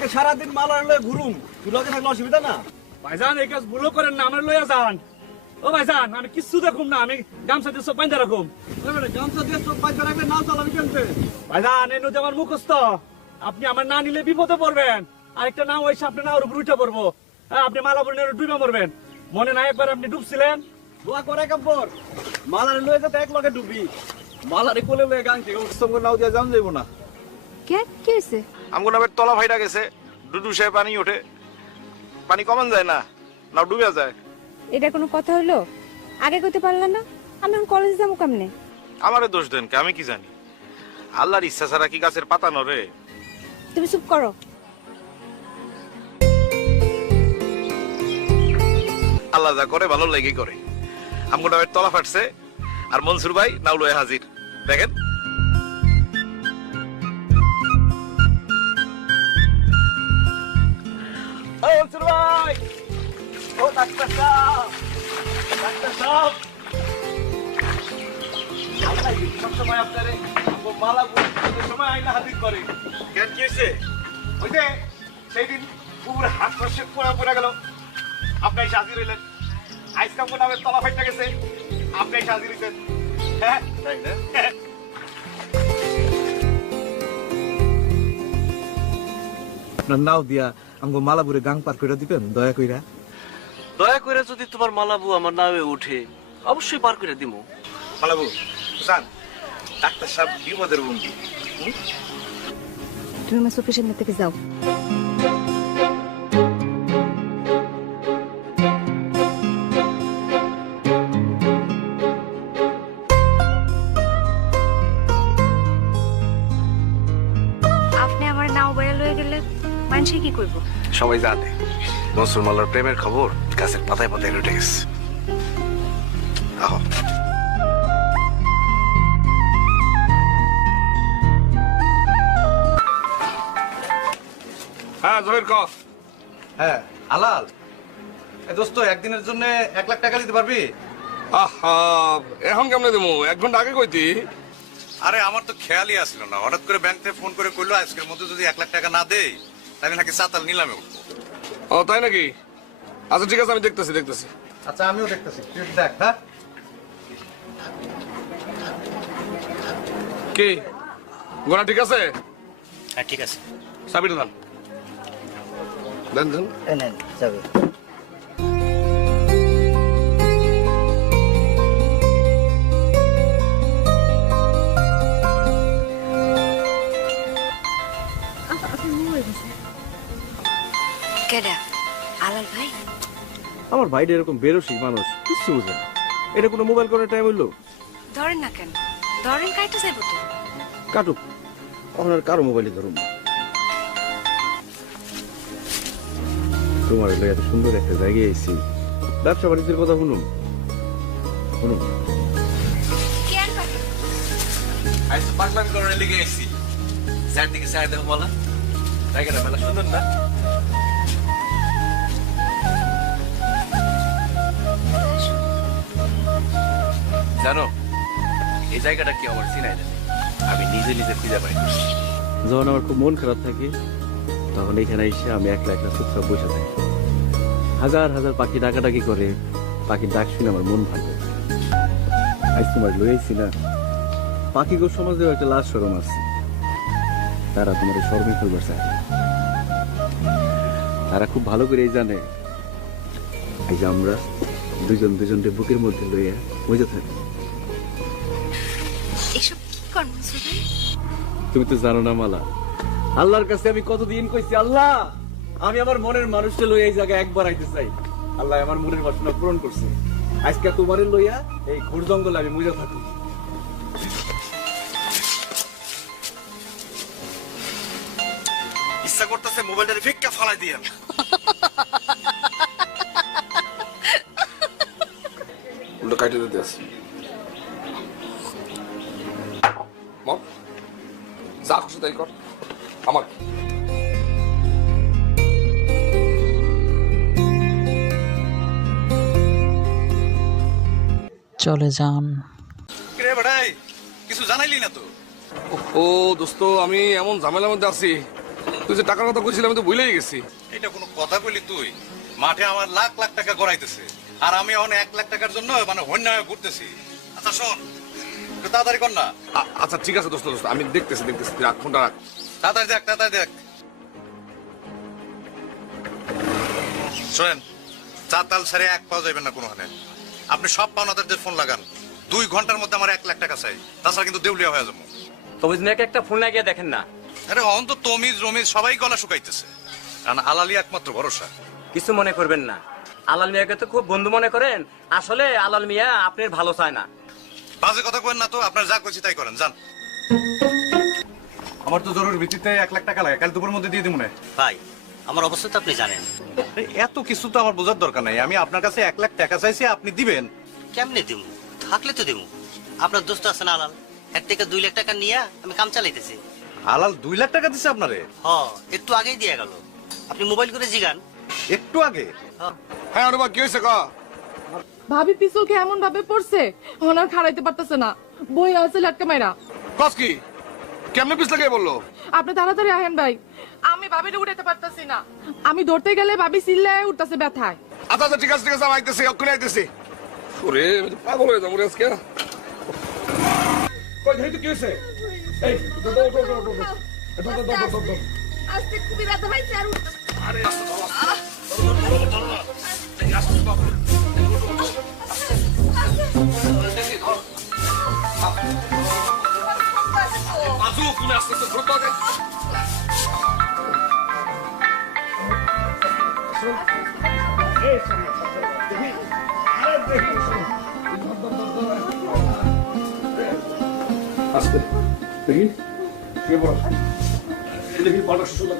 আজকে সারাদিন মালার লয়ে ঘুরুম, তুলকে থাকলে অসুবিধা না। ভাইজান এই কাজ ভুলো করেন না, আমার লইয়া যান। ও ভাইজান আমি কিচ্ছু দেখুম না, আমি গামছা দিয়ে সব বাইন্ধা রাখুম। গামছা দিয়ে চোখ পাইতে রাখলে নাও চালাবি কেমতে? ভাইজান এই নদী আমার মুখস্থ, আপনি আমার না নিলে বিপদে পড়বেন। আরেকটা নাও ওই সামনে নাও উপর উঠে পড়বো। হ্যাঁ, আপনি মালা বলে ডুবে মরবেন। মনে নাই একবার আপনি ডুবছিলেন? দোয়া করে কাপড় মালার লয়ে যেতে এক লগে ডুবি, মালারে কোলে লয়ে গাং থেকে উৎসব নাও দিয়া যান যাইব না। কে কি হয়েছে? আমগো নামের তলা ফাইটা গেছে, ডুডু সে পানি ওঠে, পানি কমান যায় না, নাও ডুবে যায়। এটা কোনো কথা হলো? আগে কইতে পারলাম না? আমি এখন কলেজে যাবো কেমনে? আমারে দোষ দেন কে, আমি কি জানি? আল্লাহর ইচ্ছা ছাড়া কি গাছের পাতা নড়ে? তুমি চুপ করো। আল্লাহ যা করে ভালো লেগে করে। আমগো নামের তলা ফাটছে, আর মনসুর ভাই নাও লয়ে হাজির। দেখেন ও মনসুর ভাই, ও ডাক্তার সাহেব, ডাক্তার সাহেব। আল্লাহ সব সময় আপনারে মালা বলে সময় আইনা হাজির করে। কেন কি হয়েছে? ওই যে সেই দিন পুকুরে হাত ফসে পড়ে গেল, আপনি এসে হাজির হইলেন। আইসকাম নামের তলা ফাইটটা গেছে, আপনি এসে হাজির হইছেন। হ্যাঁ তাই না? আপনার নাও দিয়া আমগো মালাপুরে গাং পার কইরা দিবেন দয়া কইরা। দয়া করে যদি তোমার মালাবু আমার নামে উঠে অবশ্যই পার করে দিমু। মালাবু জান, ডাক্তার সাহেব বিপদের বন্ধু। তুমি আমার চোখের সামনে থেকে যাও। আপনি আমার নাও বইয়া লয়ে গেলে মানুষে কি করবো? সবাই জানে মনসুর মালার প্রেমের খবর গাছের পাতায় পাতায় উঠে গেছে। আহ, হ্যাঁ জহির ক। হ্যাঁ আলাল, এ দোস্ত একদিনের জন্য 1 লাখ টাকা দিতে পারবি? আহা, এখন কেমনে দেবো? 1 ঘন্টা আগে কইতি। আরে আমার তো খেয়ালই আসলো না, হঠাৎ করে ব্যাংক থেকে ফোন করে কইলো আজকের মধ্যে যদি 1 লাখ টাকা না দেই তাহলে নাকি চাতাল নিলামে উঠবো। ও তাই নাকি? আচ্ছা ঠিক আছে, আমি দেখতেছি। আচ্ছা আমিও দেখতেছি, তুই দেখ। হ্যাঁ কি গোনা ঠিক আছে? হ্যাঁ ঠিক আছে। চাবিটা দেন। দেন। কেডা? আলাল ভাই? আমার ভাইটা এরকম বেরসিক মানুষ, কিছু বুঝে না। এটা কোনো মোবাইল করার টাইম হইলো? ধরেন না কেন? ধরেন কাইটা যাইব তো। কাটুক, এখন আর কারো মোবাইলে ধরুন না। তোমার এলো এত সুন্দর একটা জায়গায় এসেছি, ব্যবসা বাণিজ্যের কথা শুনুন। কেন ভাই? আজ তো পাগলামি করার লেগে এসেছি। চারদিকে চাই দেখো বলা, জায়গাটা মেলা সুন্দর না? জানো এই জায়গাটা কি আমার চিনাই না, আমি নিজে খুঁজে পাই। যখন আমার খুব মন খারাপ থাকে তখন এখানে এসে আমি একলা চুপচাপ বসে থাকি। হাজার হাজার পাখি ডাকাডাকি করে, পাখির ডাক শুনে আমার মন ভালো। আজ তোমার লয়েছি না, পাখিগো সমাজেও একটা লাশ শরম আছে। তারা তোমার শরমই করবার চায় না। তারা খুব ভালো করেই জানে এই যে আমরা দুজনকে বুকের মধ্যে লইয়া মজা থাকি। এসব কি কর মনসুর ভাই? তুমি তো জানো না মালা, আল্লাহর কাছে আমি কতদিন কইছি, আল্লাহ আমি আমার মনের মানুষকে লইয়া এই জায়গায় একবার আইতে চাই। আল্লাহ আমার মনের বাসনা পূরণ করছে। আজকে তোমারে লইয়া এই ঘুর জঙ্গলে আমি মজা থাকি। ইচ্ছা করতেছে মোবাইলটা ফিক্কা ফালাই দিয়ে উল্টো কাইটে দিতে আছে। যা খুশি তাই কর, আমার চলে যান। রে বেটাই কিছু জানাইলি না তো? ও দোস্ত, আমি এমন ঝামেলার মধ্যে আছি, তুই যে টাকার কথা কইছিলি আমি তো ভুলেই গেছি। এটা কোনো কথা বলি তুই? মাঠে আমার লাখ লাখ টাকা গড়াইতেছে আর আমি এখন 1 লাখ টাকার জন্য মানে হন্য হয়ে ঘুরতেছি। আচ্ছা শোন, একটু তাড়াতাড়ি কর না। আচ্ছা ঠিক আছে দোস্ত, আমি দেখতেছি তুই রাখ ফোনটা রাখ। তাড়াতাড়ি দেখ। শোনেন, চাতাল ছেড়ে এক পাও যাবেন না কোনোখানে। আপনি সব পাওনাদারদের ফোন লাগান। 2 ঘন্টার মধ্যে আমার 1 লাখ টাকা চাই, তাছাড়া কিন্তু দেউলিয়া হয়ে যাবো। তমিজ মিয়াকে একটা ফোন লাগিয়ে দেখেন না। আরে অন্ত তমিজ রমিজ সবাই গলা শুকাইতেছে, কারণ আলালি একমাত্র ভরসা। কিছু মনে করবেন না, আলাল মিয়াকে তো খুব বন্ধু মনে করেন, আসলে আলাল মিয়া আপনার ভালো চায় না। বাজে কথা কইেন না তো, আপনার যা কইছি তাই করেন, যান। আমার তো জরুরি ভিত্তিতে 1 লাখ টাকা লাগে, কাল দুপুরের মধ্যে দিয়ে দিব না। ভাই আমার অবস্থা তো আপনি জানেন। এত কিছু তো আমার বোঝার দরকার নাই, আমি আপনার কাছে 1 লাখ টাকা চাইছি, আপনি দিবেন। কেমনে দিব? থাকলে তো দিব। আপনার দোস্ত আছে না আলাল, এর থেকে 2 লাখ টাকা নিয়ে আমি কাম চালাইতেছি। আলাল 2 লাখ টাকা দিছে আপনারে? একটু আগেই দিয়ে গেল। আপনি মোবাইল করে জিগান। একটু আগে? হ্যাঁ অনুভব কি হয়েছে ক? ভাবি পিছুকে এমন ভাবে পড়ছে ওনার খাড়াইতে পারতেছে না, বই আছে লাটকা মাইরা। কস কি? কেমনে পিছ লাগিয়ে বললো? আপনি তাড়াতাড়ি আহেন ভাই, আমি ভাবিরে উঠাইতে পারতেছি না। আমি ধরতে গেলে ভাবি চিল্লায় উঠতেছে ব্যথায়। আচ্ছা ঠিক আছে আমি আইতেছি, অক্ষণে আইতেছি। ওরে আমি তো পাগল হয়ে যাবো রে আজকে। কই দেখি তো কি হয়েছে? এই আজকে খুবই ব্যথা পাইছে আর আরে বাজু তুমি আস্তে আস্তে দ্রুত আগে। আস্তে দেখি কে বল দেখি পাটা সুন্দর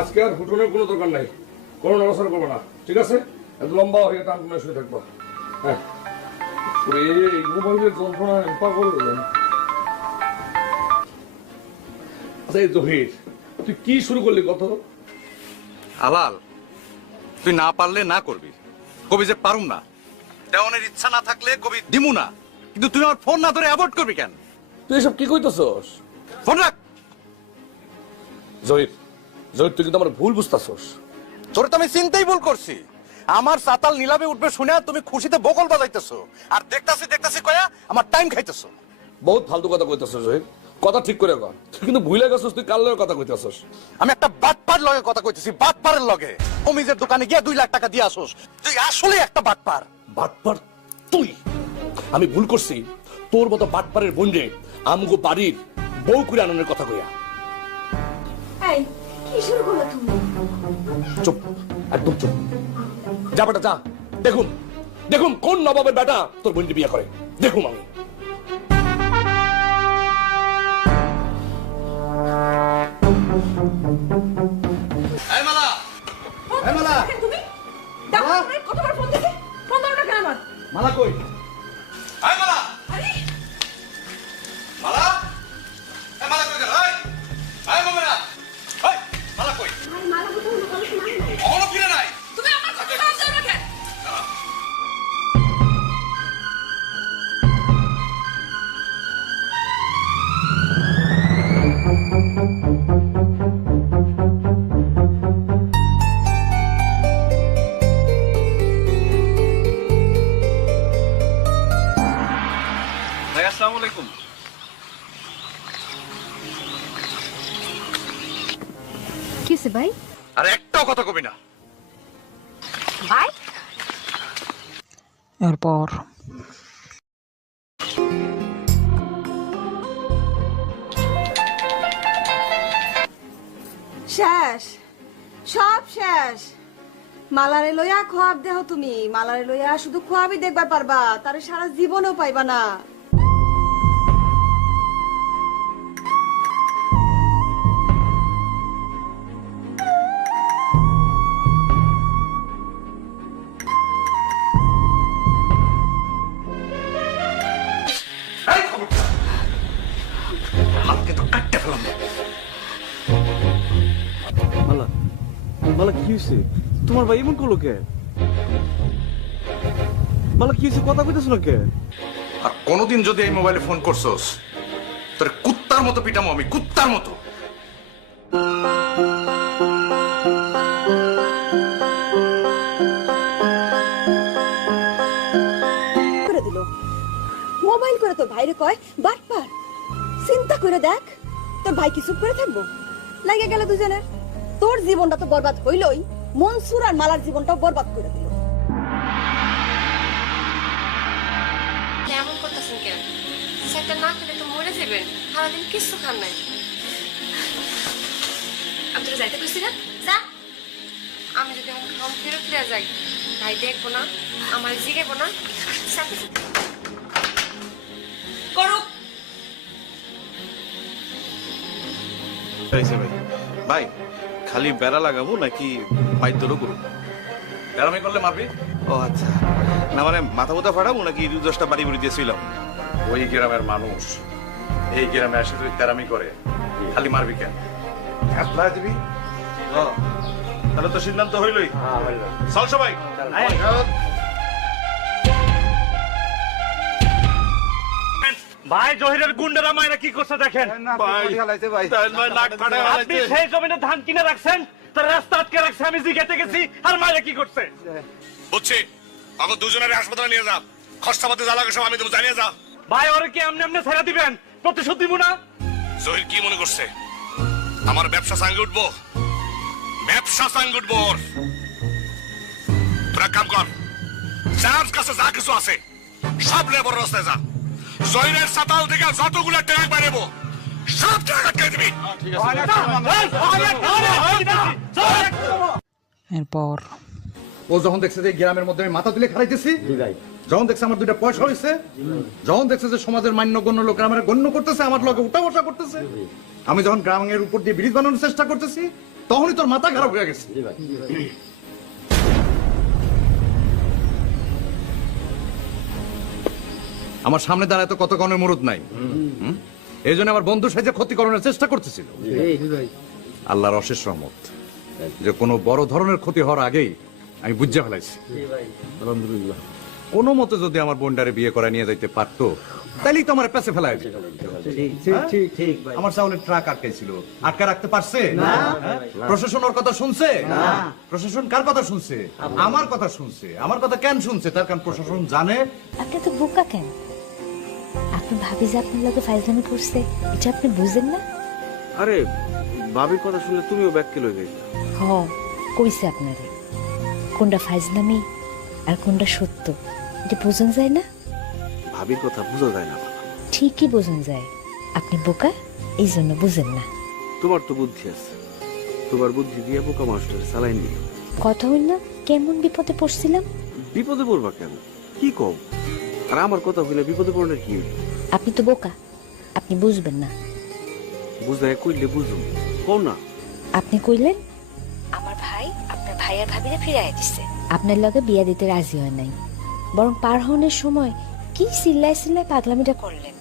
আজকে আর হুটনের কোনো দরকার নাই, কোনো নড়াচড়া করবো না, ঠিক আছে? এত লম্বা হয়ে টান করে শুয়ে থাকবো। হ্যাঁ এই মোবাইলের যন্ত্রণা পাগল হয়ে যান। আচ্ছা এই জহির, তুই কি শুরু করলি কত? আলাল তুই না পারলে না করবি, কবি যে পারুম না, দেওয়ানের ইচ্ছা না থাকলে কবি দিমু না, কিন্তু তুই আমার ফোন না ধরে অ্যাভয়েড করবি কেন? তুই এসব কি কইতেছস? ফোন রাখ। জহির তুই কিন্তু আমার ভুল বুঝতেছস। তোর তো আমি চিন্তাই ভুল করছি। আমার চাতাল নিলামে উঠবে শুনে তুমি খুশিতে বকল বাজাইতেছো, আর দেখতাছি কয়া আমার টাইম খাইতেছো। বহুত ফালতু কথা কইতেছস জহির, কথা ঠিক করে কর। তুই কিন্তু ভুলে গেছস, তুই কার লগে কথা কইতেছস। আমি একটা বাটপার লগে কথা কইতেছি, বাটপারের লগে। অমিজের দোকানে গিয়ে 2 লাখ টাকা দিয়ে আসোস, তুই আসলে একটা বাটপার। বাটপার তুই? আমি ভুল করছি তোর মতো বাটপারের বোনরে আমগো বাড়ির বউ করে আনন্দের কথা কইয়া। এই কি শুরু করলো তুমি? চুপ, একদম চুপ। যা বেটা যা, দেখুন কোন নবাবের বেটা তোর বোনকে বিয়ে করে, দেখুন আমি। তুমি দেখো কতবার ফোন দিছি, ফোন দাও না কেন আমার? মালা কই? আয় মালা। মালা? এ মালা কই গেল? আয় মামা। ওই মালা কই? মালা কথা হলো কথা শোনা নাই। অন ফিরে নাই। তুমি আমার কথা সাহায্য করো কেন? ভাই আসসালামু আলাইকুম। কিসে ভাই? আর একটাও কথা কবি না। ভাই এরপর শেষ, সব শেষ। মালারে লইয়া খোয়াব দেহ তুমি, মালারে লইয়া শুধু খোয়াবই দেখবার পারবা, তারে সারা জীবনও পাইবা না। মালা কি হয়েছে? তোমার ভাই এমন করলো কে? মালা কি হয়েছে? কথা কইতেছ না কে? আর কোনোদিন যদি এই মোবাইলে ফোন করছস তোর কুত্তার মতো পিটামো আমি, কুত্তার মতো। করে দিল মোবাইল করে তোর ভাইরে কয় বাটপার। চিন্তা করে দেখ, তোর ভাই কি চুপ করে থাকবো? লাগে গেল দুজনের। তোর জীবনটা তো বরবাদ হইলই, মনসুর আর মালার জীবনটাও বরবাদ করে দিল। এমন করতেছেন কেন? সেটা না খেলে তো মরে যাবেন। সারাদিন কিছু খান নাই। আমি তোরা যাইতে খুশি না? যা। আমি যদি আমার খাম ফেরত দেওয়া যাই, ভাই দেখবো না, আমার জিগাবো না। সাথে সাথে করুক। ভাই খালি বেড়া লাগাবো নাকি মাইদরও করবো? তেরামি করলে মারবি? ও আচ্ছা, না মানে মাথা মোথা ফাটাবো নাকি 2-10টা বাড়ি বুড়ি দিয়েছিলাম? ওই গ্রামের মানুষ এই গ্রামে এসে তুই তেরামি করে, খালি মারবি কেন? আসলা দিবি? তাহলে তো সিদ্ধান্ত হইলই। চল সবাই। ভাই জহিরের গুন্ডারা মায়েরা কি করছে দেখেন। আপনি সেই জমিনে ধান কিনে রাখছেন, তার রাস্তা আটকে রাখছে, আমি জিজ্ঞাসা গেছি, আর মায়েরা কি করছে? বুঝছি, এখন দুজনের হাসপাতালে নিয়ে যা, খরচাপাতি যা লাগে সব আমি তুমি জানিয়ে যা। ভাই ওরে কি এমনি এমনি ছেড়ে দিবেন? প্রতিশোধ দিব না। জহির কি মনে করছে আমার ব্যবসা সাঙ্গে উঠবো? ব্যবসা সাঙ্গে উঠবো ওর। তোরা কাম কর, যার কাছে যা কিছু আছে সব লেবর রাস্তায় যা। জহিরের সাতাল থেকে যতগুলো ট্যাগ বাড়াবো সব ট্যাগ আটকে দিবি। এরপর ও যখন দেখছে যে গ্রামের মধ্যে আমি মাথা তুলে খারাইতেছি, যখন দেখছে আমার 2টা পয়সা হয়েছে, যখন দেখছে যে সমাজের মান্যগণ্য লোক আমার গণ্য করতেছে, আমার লগে উঠা বসা করতেছে, আমি যখন গ্রামের উপর দিয়ে ব্রিজ বানানোর চেষ্টা করতেছি, তখনই তোর মাথা খারাপ হয়ে গেছে। আমার সামনে দাঁড়ায় তো কত কনের মুরুদ নাই, এই জন্য আমার বন্ধু সাথে ক্ষতি করানোর চেষ্টা করতেছিল। আল্লাহর অশেষ রহমত যে কোনো বড় ধরনের ক্ষতি হওয়ার আগেই আমি বুঝে ফেলাইছি। আলহামদুলিল্লাহ। কোনো মতে যদি আমার বোনটারে বিয়ে করে নিয়ে যাইতে পারতো, তাইলেই তো আমার পেছে ফেলাই দিত। আমার চাউলের ট্রাক আটকাইছিল, আটকা রাখতে পারছে? প্রশাসন ওর কথা শুনছে? প্রশাসন কার কথা শুনছে? আমার কথা শুনছে। আমার কথা কেন শুনছে? তার কারণ প্রশাসন জানে। আপনি তো বোকা কেন? আপনি ভাবি যে আপনার লোকে ফাইজলামি করছে, এটা আপনি বুঝেন না? আরে ভাবির কথা শুনলে তুমিও ব্যাককে লই যাই। হ, কইছে আপনারে কোনটা ফাইজলামি আর কোনটা সত্য এটা বোঝন যায় না। ভাবির কথা বোঝা যায় না। ঠিকই বোঝন যায়, আপনি বোকা, এই জন্য বুঝেন না। তোমার তো বুদ্ধি আছে, তোমার বুদ্ধি দিয়ে বোকা মাস্টার চালাই নিও। কথা হইল না কেমন বিপদে পড়ছিলাম। বিপদে পড়বা কেন? কি কম? আর আমার কথা হইলে বিপদে পড়লে কি? আপনি তো বোকা, আপনি বুঝবেন না। বুঝায় কইলে বুঝুম, কও না। আপনি কইলেন আমার ভাই আপনার ভাইয়ের ভাবিরে ফিরাইয়া দিচ্ছে, আপনার লগে বিয়া দিতে রাজি হয় নাই, বরং পার হওয়ার সময় কি চিল্লায় চিল্লায় পাগলামিটা করলেন।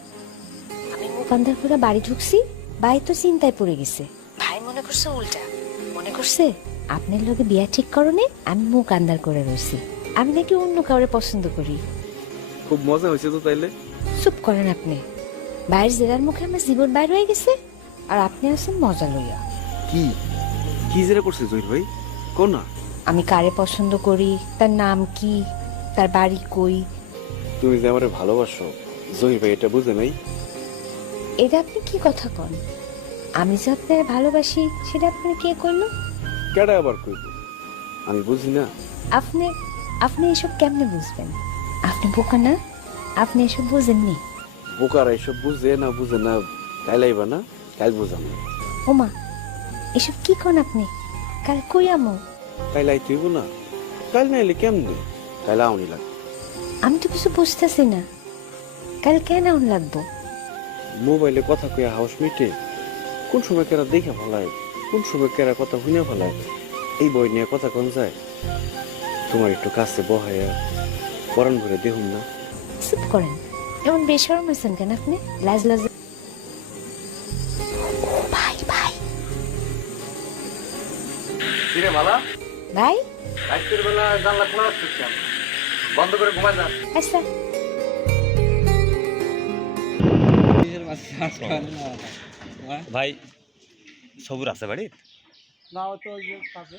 আমি মুখ আন্ধার করে বাড়ি ঢুকছি, ভাই তো চিন্তায় পড়ে গেছে। ভাই মনে করছে উল্টা, মনে করছে আপনার লগে বিয়া ঠিক করনে আমি মুখ আন্ধার করে রয়েছি, আমি নাকি অন্য কাউরে পছন্দ করি। খুব মজা হয়েছে তো তাইলে। চুপ করেন আপনি। ভাইয়ের জেরার মুখে আমার জীবন বাইর হয়ে গেছে, আর আপনি আছেন মজা লইয়া। কি কি জেরা করছে জহির ভাই? কও না। আমি কারে পছন্দ করি, তার নাম কি, তার বাড়ি কই। তুমি যে আমারে ভালোবাসো জহির ভাই এটা বুঝে নাই। এটা আপনি কি কথা কন? আমি যে আপনার ভালোবাসি সেটা আপনার কে করলো? কেডা আবার কইব? আমি বুঝি না। আপনি আপনি এসব কেমনে বুঝবেন? আপনি বোকা না, আপনি এসব বুঝেননি। বোকারা এসব বুঝে না, বুঝে না কাল আইবা না, কাল বুঝাম। ওমা এসব কি কন আপনি? কাল কই আমো? কাল আইতে হইব না। কাল না এলে কেমনে? কাল আউনি লাগবে। আমি তো কিছু বুঝতেছি না, কাল কেন আউন লাগবো? মোবাইলে কথা কইয়া হাউস মিটে, কোন সময় কেরা দেখা ফেলায়, কোন সময় কেরা কথা শুনে ফেলায়, এই বই নিয়ে কথা কোন যায়। তোমার একটু কাছে বহাইয়া পরান ভরে দেখুন না। চুপ করেন, এমন বেশরম হয়েছেন কেন আপনি? লাজ লাজ। ভাই ভাই কিরে মালা, ভাই রাতের বেলা জানলা খোলা রাখছিস কেন? বন্ধ করে ঘুমায় যা। আচ্ছা ভাই সবুর আছে বাড়ি না তো ওই যে কাছে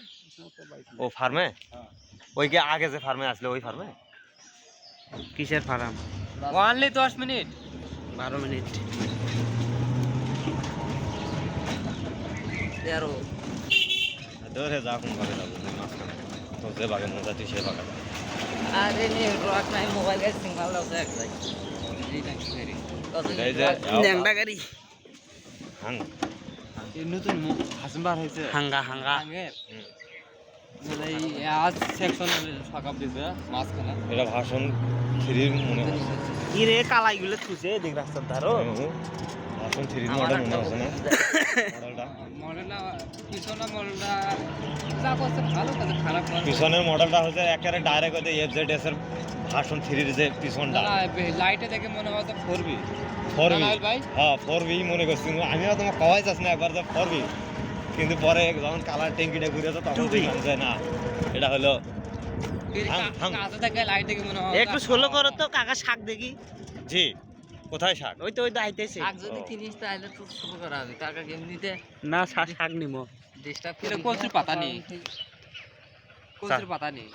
ও ফার্মে ওই যে আগে যে ফার্মে আসলে ওই ফার্মে কিসের ফার্ম? অনলি 10 মিনিট 12 মিনিট 13 ধরে যা কোন ভাবে যাবো মাঝখানে তো যে বাগে মজা তুই সে বাগে আরে নে রক নাই মোবাইলে সিগন্যাল দাও এক যাই এই যে ন্যাংটা গাড়ি হাং এই নতুন হাসিম বার হইছে হাঙ্গা এই আজ সেকশনে সকাপ দিছে মাঝখানে এটা ভাষণ থ্রির মনে হয় কি রে কালাইগুলো থুছে দেখ রাস্তার ধারো ভাষণ থ্রির মডেল মনে আছে না মডেলটা পিছনে মডেলটা যা করছে ভালো কাজ খারাপ না পিছনের মডেলটা হচ্ছে একেবারে ডাইরেক্ট ওই এফজেডএস এর ভাষণ থ্রির যে পিছনটা লাইটে দেখে মনে হয় তো 4B 4B হ্যাঁ 4B মনে করছি আমিও তোমার কওয়াই চাস না একবার যে 4B কিন্তু পরে যখন কালার ট্যাঙ্কিটা ঘুরেছে তখন দেখলাম যে না এটা হলো কাছে থেকে লাইট দেখে মনে হয় একটু সোলো করো তো কাকা শাক দেখি জি কোথায় শাক ওই তো আইতেছে শাক যদি 30 টা আইলে তো শুরু করা হবে কাকা এমনিতে না শাক নিমো ডিস্টার্ব করে কচুর পাতা নেই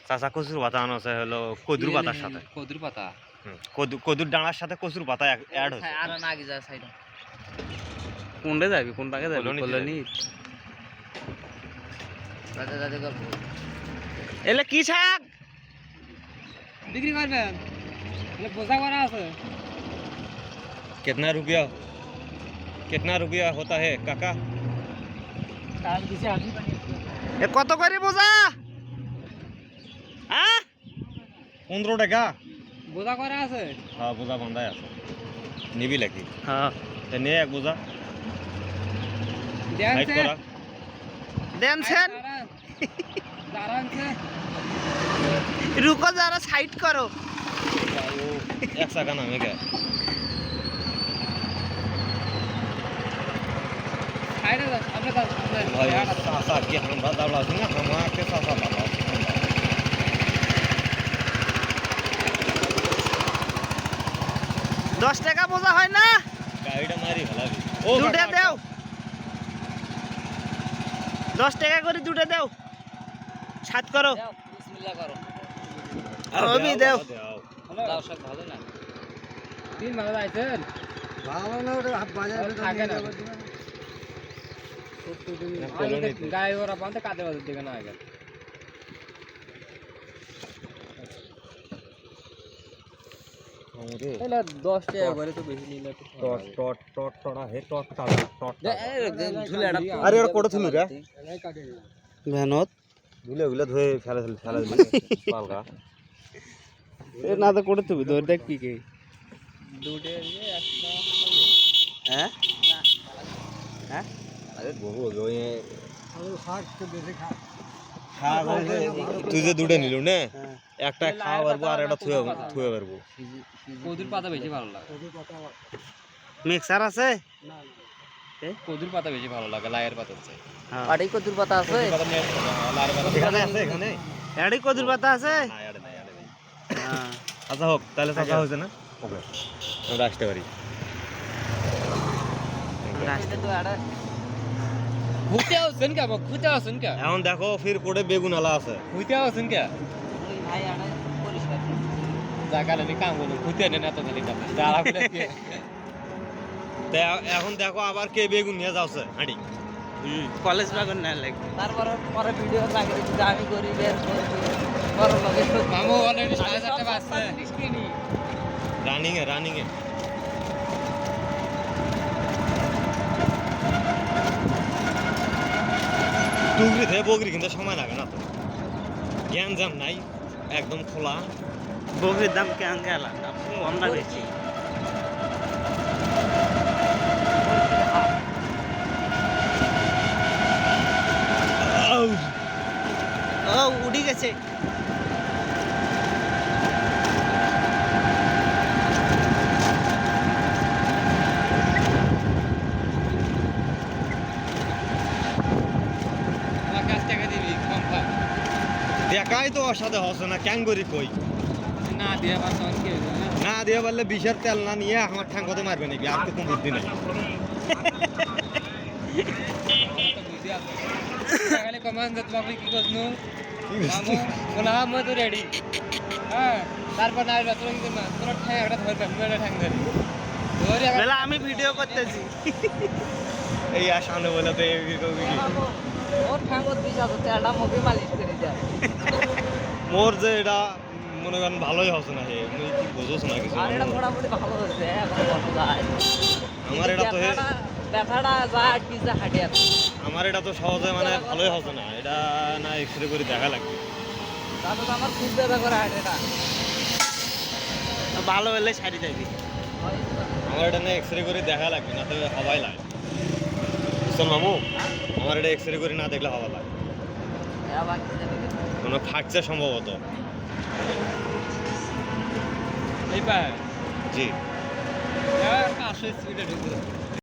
চাচা কচুর পাতা আনো আছে হলো কদুর পাতার সাথে কদুর পাতা কদুর ডাঁড়ার সাথে কচুর পাতা অ্যাড হচ্ছে আর না আগে যা সাইড কোনটা যাবি কোন পাকে যাবি কলোনি দাদা গল্প এলে কি শাক বিক্রি করবেন এলে বোঝা করা আছে कितना रुपया होता है काका কত করে বোঝা 15 টাকা বোঝা করা আছে হ্যাঁ বোঝা বান্ধাই আছে নিবি নাকি হ্যাঁ নে এক বোঝা দেনছেন রুকো যারা সাইড করো एक सका नाम है क्या भाई सासा के हम दावला सुन हम के सासा दावला 10 টাকা বোঝা হয় না গাড়িটা মারি ভালাবি ও দুটো দাও 10 টাকা করে দুটো দাও সাত করো বিসমিল্লাহ করো আমি দাও দাও সব ভালো না তিন মাস আইছেন ভালো না ওটা বাজারে থাকে না গায়ে ওরা পান্তে কাটে বাজার দিকে না আগে এলা 10 টাকা করে তো বেশি নিলে टॉट टोड़ा है टॉट আরে ওরা কোড়ে থুলু রে মেহনত গুলে ধুয়ে ফেলা দিলে পালকা এ না তো কোড়ে থুবি ধরে দেখ কি কে দুটে একটা হ্যাঁ হ্যাঁ अरे বহু ওই তুই যে দুটো নিলু না একটা খাওয়া পারবো আর একটা থুয়ে পারবো কদুর পাতা বেশি ভালো লাগে মিক্সার আছে না কদুর পাতা বেশি ভালো লাগে লায়ের পাতা আছে আড়ি কদুর পাতা আছে এখানে আছে এখানে আড়ি কদুর পাতা আছে না আড়ি নাই হ্যাঁ আচ্ছা হোক তাহলে চাচা হইছে না ওকে আমরা আসতে পারি রাস্তা তো আড়া ঘুরতে আসছেন কে ঘুরতে আসছেন কে এখন দেখো ফির কোড়ে বেগুন আলা আছে ঘুরতে আসছেন কে ওই ভাই আড়া পরিষ্কার জায়গা নেই কাম করুন ঘুরতে নেন এত খালি কাম যারা বলে এখন দেখো আবার কে বেগুন নিয়ে যাচ্ছে হাঁড়ি কলেজ বাগান না লাগবে তারপর পরে ভিডিও লাগে যে আমি করি বের করি বড় লগে মামু অলরেডি 7:30 বাজছে রানিং এ টুকরি থেকে বগরি কিন্তু সময় লাগে না তো জ্ঞান জাম নাই একদম খোলা বগরির দাম কেমন গেল কম না বেশি ও উড়ি গেছে দেখাই তো ওর সাথে হচ্ছে না ক্যাঙ্গুরি কই না দিয়ে পারছ কি না না দিয়ে পারলে বিষের তেল না নিয়ে আমার ঠ্যাং কত মারবে নাকি? আর তো কোনো বুদ্ধি নেই। খালি কমান দে তোমাকে কি করছনু মামু বলা মই তো রেডি হ্যাঁ তারপর না আইবা তোর কিন্তু না তোর ঠ্যাং একটা ধরবে মেরে ঠ্যাং ধরে ধরে বেলা আমি ভিডিও করতেছি এই আর সামনে বলে তো ওর ঠ্যাং ওর দিশা তো তেলটা মুখে মালিশ করে যায় মোর যে এটা মনে করেন ভালোই হচ্ছে না হে মুই কি বুঝোস না কিছু আর এটা মোটামুটি ভালো হচ্ছে এখন বসা যায় আমার এটা তো ব্যথাটা যা কি যা হাঁটে আছে আমার এটা তো সহজে মানে ভালোই হচ্ছে না, এটা না এক্সরে করে দেখা লাগবে। তাহলে তো আমার খুব ব্যথা করে হাঁটে না ভালো হলে সারি যাবি আমার এটা না এক্সরে করে দেখা লাগবে, না তো হওয়াই লাগে। বুঝছেন মামু, আমার এটা এক্সরে করে না দেখলে হওয়া লাগে। কোনো ফাঁকছে সম্ভবত। এই পায় জি 500 স্পিডে ঢুকবে